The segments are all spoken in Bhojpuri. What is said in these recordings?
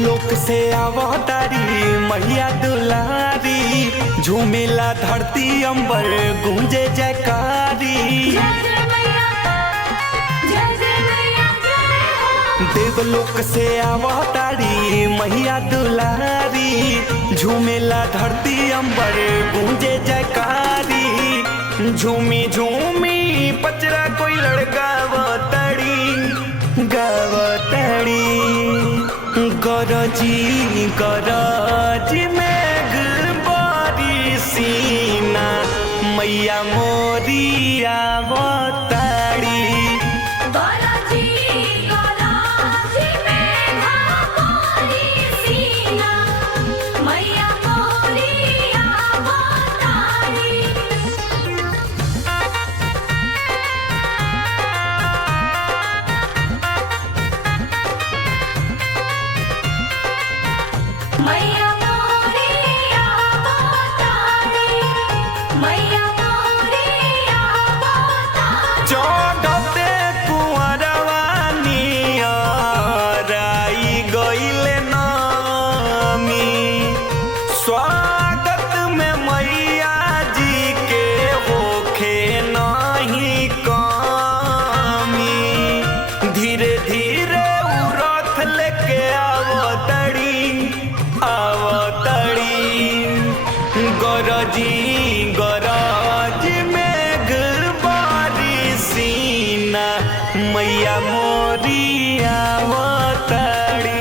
देवलोक से अवतारी मैया दुलारी, झूमेला धरती अंबर गूंजे जयकारी। देवलोक से अवतारी मैया दुलारी, झूमेला धरती अंबर गूंजे जयकारी। झूमी झूमी पचरा कोई लड़का गावतड़ी, गरजी गरजी मेघ बारी सीना मैया मोरी आवताड़ी। चढ़ते कुंवरवा नियराई गइले नमी, स्वागत में मैया जी के होखे नहीं कमी। धीरे धीरे रथ लेके आवतड़ी गरजी गरजी मेघ बारी सीना मैया मोरी आवताड़ी।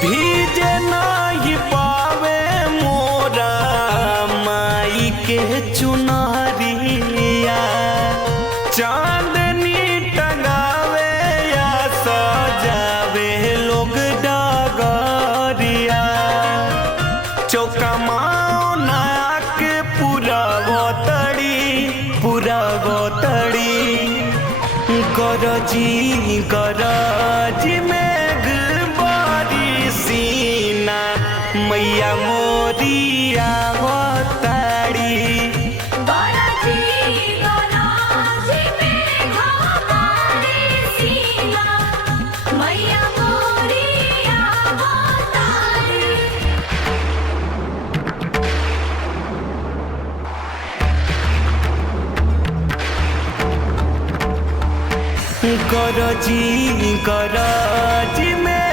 भीजे नहीं पावे मोरा माई के चुनरिया, चांदनी टंगावे या सजावे लोग डगरिया। चौका माओ नाक पुरावतड़ी गरजी गरजी मेघ बारी सीना मैया मोरी आवताड़ी। गरजी गरजी में